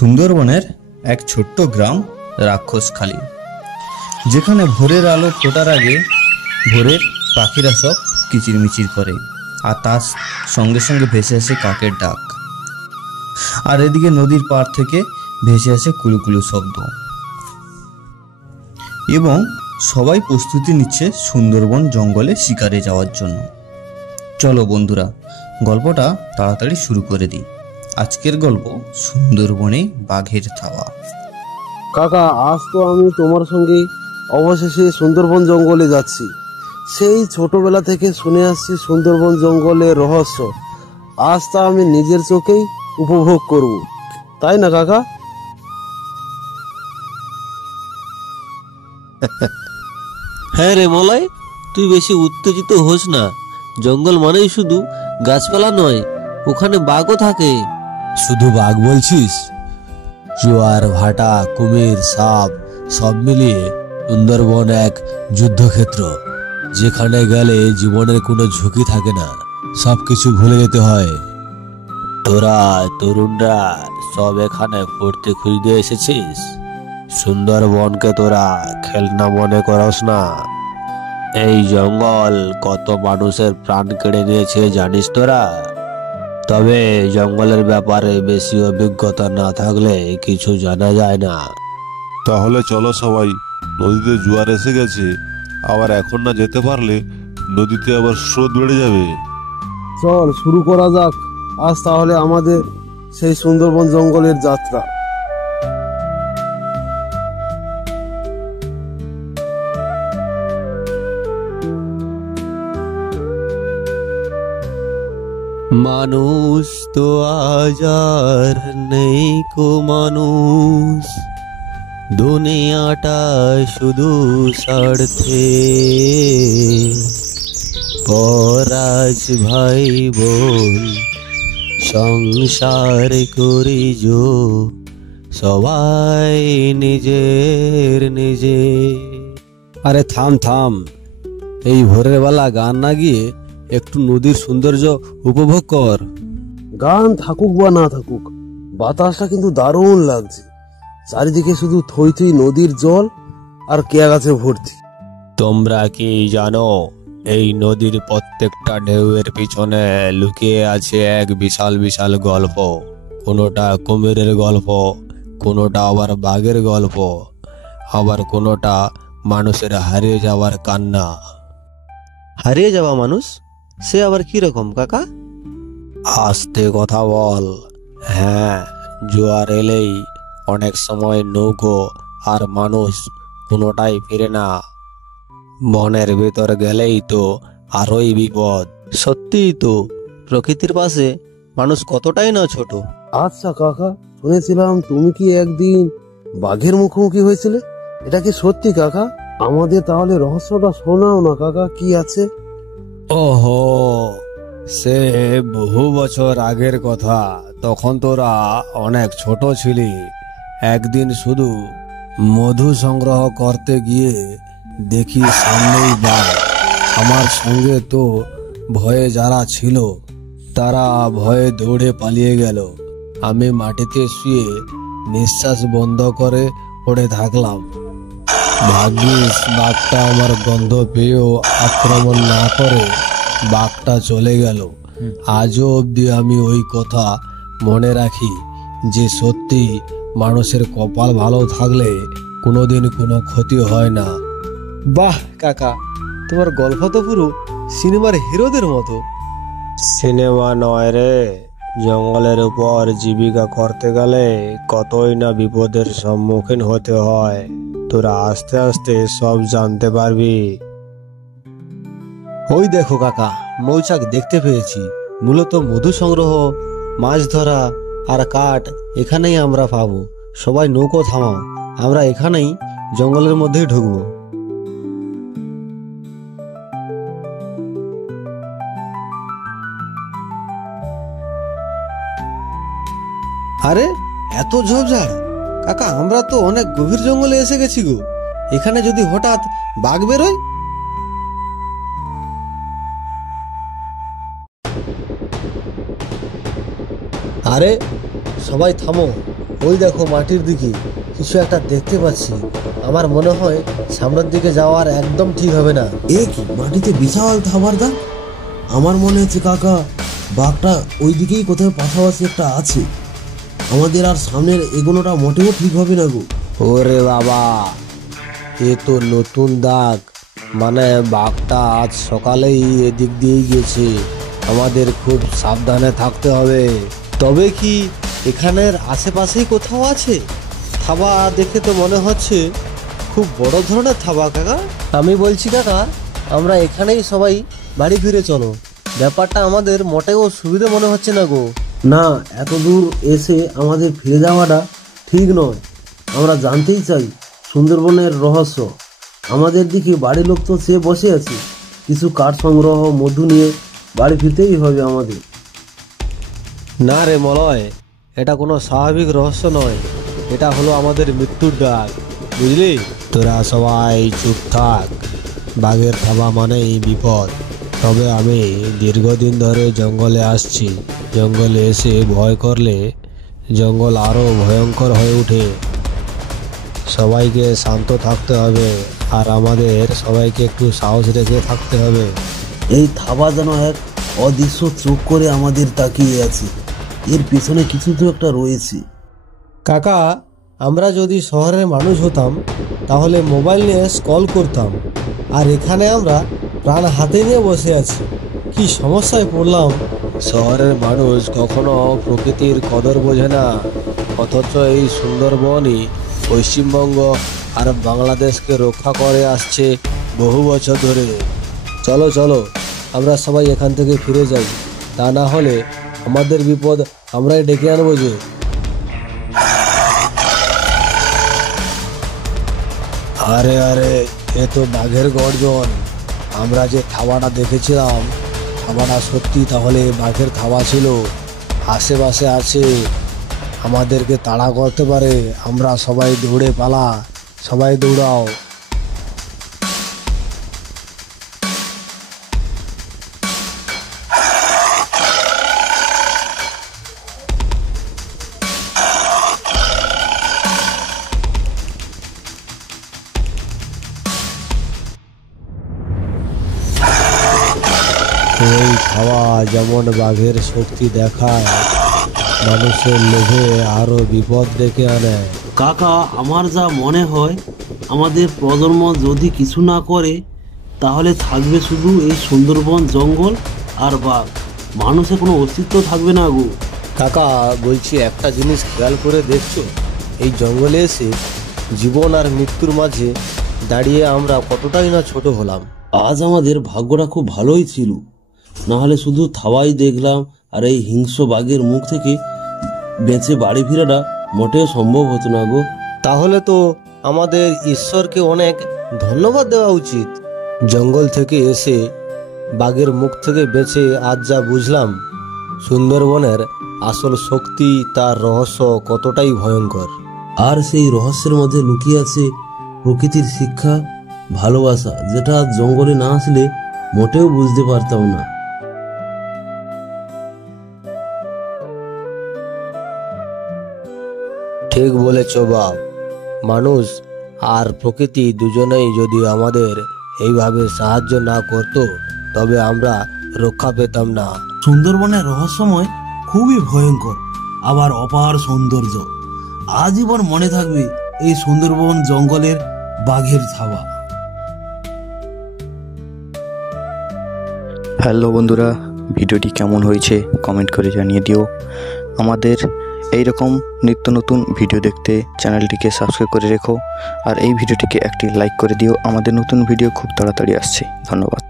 সুন্দরবনের এক ছোট্ট গ্রাম রাক্ষসখালী, যেখানে ভোরের আলো ফোটার আগে ভোরের পাখিরা সব কিচিরমিচির করে, আর তার সঙ্গে সঙ্গে ভেসে আসে কাকের ডাক। আর এদিকে নদীর পাড় থেকে ভেসে আসে কুলুকুলু শব্দ, এবং সবাই প্রস্তুতি নিচ্ছে সুন্দরবন জঙ্গলে শিকারে যাওয়ার জন্য। চলো বন্ধুরা, গল্পটা তাড়াতাড়ি শুরু করে দিই। আজকের গল্প সুন্দরবনে বাঘের থাবা। কাকা, আজ তো আমি তোমার সঙ্গে অবশেষে সুন্দরবন জঙ্গলে যাচ্ছি। সেই ছোটবেলা থেকে শুনে আসছি সুন্দরবন জঙ্গলের রহস্য। আজ তা আমি নিজের চোখেই উপভোগ করব, তাই না কাকা? হ্যাঁ রে মলাই, তুই বেশি উত্তেজিত হোস না। জঙ্গল মানেই শুধু গাছপালা নয়, ওখানে বাঘও থাকে। শুধু বাঘ বলছিস? জোয়ার, ভাটা, কুমির, সাপ সব মিলিয়ে সুন্দরবন এক যুদ্ধক্ষেত্র, যেখানে গেলে জীবনের কোনো ঝুঁকি থাকে না, সবকিছু ভুলে যেতে হয়। তোরা তরুণরা সব এখানে পড়তে খুঁজতে এসেছিস। সুন্দরবনকে তোরা খেলনা মনে করস না। এই জঙ্গল কত মানুষের প্রাণ কেড়ে নিয়েছে জানিস তোরা? তবে জঙ্গলের ব্যাপারে বেশি অভিজ্ঞতা না থাকলে কিছু জানা যায় না। তাহলে চলো সবাই, নদীতে জোয়ার এসে গেছে, আবার এখন না যেতে পারলে নদীতে আবার স্রোত বেড়ে যাবে। চল শুরু করা যাক আজ তাহলে আমাদের সেই সুন্দরবন জঙ্গলের যাত্রা। মানুষ তো আজ আর নেই কো মানুষ, দুনিয়াটা শুধু স্বার্থে। পরাজ ভাই বোন সংসার করি যো, সবাই নিজের নিজে। আরে থাম থাম, এই ভোরের বেলা গান না গিয়ে একটু নদীর সৌন্দর্য উপভোগ কর। গান থাকুক বা না থাকুক, বাতাসটা কিন্তু দারুণ লাগছে। চারিদিকে শুধু থই থই নদীর জল আর কেয়া গাছে ভর্তি। তোমরা কি জানো, এই নদীর প্রত্যেকটা ঢেউয়ের পিছনে লুকিয়ে আছে এক বিশাল বিশাল গল্প। কোনোটা কুমিরের গল্প, কোনোটা আবার বাঘের গল্প, আবার কোনোটা মানুষের হারিয়ে যাওয়ার কান্না। হারিয়ে যাওয়া মানুষ, সে আবার কি রকম কাকা? আস্তে কথা বল। হ্যাঁ, জোয়ার এলেই অনেক সময় নৌকো আর মানুষ কোনোটাই ফিরে না। বনের ভেতর গেলেই তো আরোই বিপদ। সত্যিই তো, প্রকৃতির পাশে মানুষ কতটাই না ছোট। আচ্ছা কাকা, শুনেছিলাম তুমি কি একদিন বাঘের মুখোমুখি হয়েছিলে, এটা কি সত্যি কাকা? আমাদের তাহলে রহস্যটা শোনাও না কাকা, কি আছে? ওহো, সে বহু বছর আগের কথা। তখন তোরা অনেক ছোট ছিলি। একদিন শুধু মধু সংগ্রহ করতে গিয়ে দেখি সামনেই বাঘ। আমার সঙ্গে তো ভয়ে যারা ছিল তারা ভয়ে দৌড়ে পালিয়ে গেল। আমি মাটিতে শুয়ে নিঃশ্বাস বন্ধ করে পড়ে থাকলাম। ভাগ্যিস বাঘটা আমার গন্ধ পেয়েও আক্রমণ না করে বাঘটা চলে গেল। আজও অবধি আমি ওই কথা মনে রাখি যে সত্যি মানুষের কপাল ভালো থাকলে কোনোদিন কোনো ক্ষতি হয় না। বাহ কাকা, তোমার গল্প তো পুরো সিনেমার হিরোদের মতো। সিনেমা নয় রে, জঙ্গলের উপর জীবিকা করতে গেলে কতই না বিপদের সম্মুখীন হতে হয়। তোরা আস্তে আস্তে সব জানতে পারবি। ওই দেখো কাকা, মৌচাক দেখতে পেয়েছি। মূলত মধু সংগ্রহ, মাছ ধরা আর কাঠ এখানেই আমরা পাবো। সবাই নৌকো থামাও, আমরা এখানেই জঙ্গলের মধ্যেই ঢুকবো। আরে এত ঝোপঝাড়! কাকা, আমরা তো অনেক গভীর জঙ্গলে এসে গেছি গো। এখানে যদি হঠাৎ বাঘ বেরোয়? আরে সবাই থামো, ওই দেখো মাটির দিকে কিছু একটা দেখতে পাচ্ছি। আমার মনে হয় সামনের দিকে যাওয়ার একদম ঠিক হবে না। এ কি, মাটিতে বিশাল থাবার দাগ? আমার মনে হচ্ছে কাকা বাঘটা ওই দিকেই কোথাও পাশাপাশি একটা আছে। আমাদের আর সামনের এগোনোটা মোটেও ঠিক হবে না গো। ওরে বাবা, এ তো নতুন দাগ, মানে বাঘটা আজ সকালেই এদিক দিয়েই গেছে। আমাদের খুব সাবধানে থাকতে হবে। তবে কি এখানের আশেপাশেই কোথাও আছে? থাবা দেখে তো মনে হচ্ছে খুব বড় ধরনের থাবা কাকা। আমি বলছি কাকা, আমরা এখানেই সবাই বাড়ি ফিরে চলো। ব্যাপারটা আমাদের মোটেও সুবিধা মনে হচ্ছে না গো। না, এত দূর এসে আমাদের ফিরে যাওয়াটা ঠিক নয়। আমরা জানতেই চাই সুন্দরবনের রহস্য। আমাদের দিকে বাড়ির লোক তো সে বসে আছে, কিছু কাঠ সংগ্রহ মধু নিয়ে বাড়ি ফিরতেই হবে আমাদের। না রে মলয়, এটা কোনো স্বাভাবিক রহস্য নয়, এটা হলো আমাদের মৃত্যুর ডাক, বুঝলি? তোরা সবাই চুপ থাক। বাঘের থাবা মানেই বিপদ। তবে আমি দীর্ঘদিন ধরে জঙ্গলে আসছি। জঙ্গলে এসে ভয় করলে জঙ্গল আরও ভয়ঙ্কর হয়ে ওঠে। সবাইকে শান্ত থাকতে হবে, আর আমাদের সবাইকে একটু সাহস রেখে থাকতে হবে। এই থাবা যেন এক অদৃশ্য চোখ করে আমাদের তাকিয়ে আছে। এর পেছনে কিছু তো একটা রয়েছে। কাকা, আমরা যদি শহরের মানুষ হতাম তাহলে মোবাইল নিয়ে কল করতাম, আর এখানে আমরা প্রাণ হাতে নিয়ে বসে আছি। কি সমস্যায় পড়লাম! শহরের মানুষ কখনো প্রকৃতির কদর বোঝে না, অথচ এই সুন্দরবনই পশ্চিমবঙ্গ আর বাংলাদেশকে রক্ষা করে আসছে বহু বছর ধরে। চলো চলো, আমরা সবাই এখান থেকে ফিরে যাই, তা না হলে আমাদের বিপদ আমরাই ডেকে আনবো যে। আরে আরে, এ তো বাঘের গর্জন। আমরা যে থাবাটা দেখেছিলাম, থাবাটা সত্যি তাহলে বাঘের থাবা ছিল। আশেপাশে আছে, আমাদেরকে তাড়া করতে পারে। আমরা সবাই দৌড়ে পালা, সবাই দৌড়াও। ওই খাওয়া যেমন বাঘের শক্তি দেখায়, মানুষের লোভে আরো বিপদ ডেকে আনে। কাকা, আমার যা মনে হয় আমাদের প্রজন্ম যদি কিছু না করে তাহলে থাকবে শুধু এই সুন্দরবন জঙ্গল আর বাঘ। মানুষের কোনো অস্তিত্ব থাকবে না গো। কাকা বলছি, একটা জিনিস খেয়াল করে দেখছো? এই জঙ্গলে এসে জীবন আর মৃত্যুর মাঝে দাঁড়িয়ে আমরা কতটাই না ছোট হলাম। আজ আমাদের ভাগ্যটা খুব ভালোই ছিল, না হলে শুধু থাওয়াই দেখলাম আর এই হিংস্র বাঘের মুখ থেকে বেঁচে বাড়ি ফেরাটা মোটেও সম্ভব হতো না গো। তাহলে তো আমাদের ঈশ্বরকে অনেক ধন্যবাদ দেওয়া উচিত। জঙ্গল থেকে এসে বাঘের মুখ থেকে বেঁচে আজ যা বুঝলাম, সুন্দরবনের আসল শক্তি, তার রহস্য কতটাই ভয়ঙ্কর। আর সেই রহস্যের মধ্যে লুকিয়ে আছে প্রকৃতির শিক্ষা, ভালোবাসা, যেটা জঙ্গলে না আসলে মোটেও বুঝতে পারতাম না। ঠিক বলেছ বাপ। মানুষ আর প্রকৃতি দুজনেই যদি আমাদের এইভাবে সাহায্য না করত, তবে আমরা রক্ষা পেতাম না। সুন্দরবনের রহস্যময় খুবই ভয়ঙ্কর, আবার অপার সৌন্দর্য। আজীবন মনে থাকবে এই সুন্দরবন জঙ্গলের বাঘের থাবা। হ্যালো বন্ধুরা, ভিডিওটি কেমন হয়েছে কমেন্ট করে জানিয়ে দিও। আমাদের এইরকম নিত্য নতুন ভিডিও দেখতে চ্যানেলটিকে সাবস্ক্রাইব করে রেখো, আর এই ভিডিওটিকে একটি লাইক করে দিও। আমাদের নতুন ভিডিও খুব তাড়াতাড়ি আসছে। ধন্যবাদ।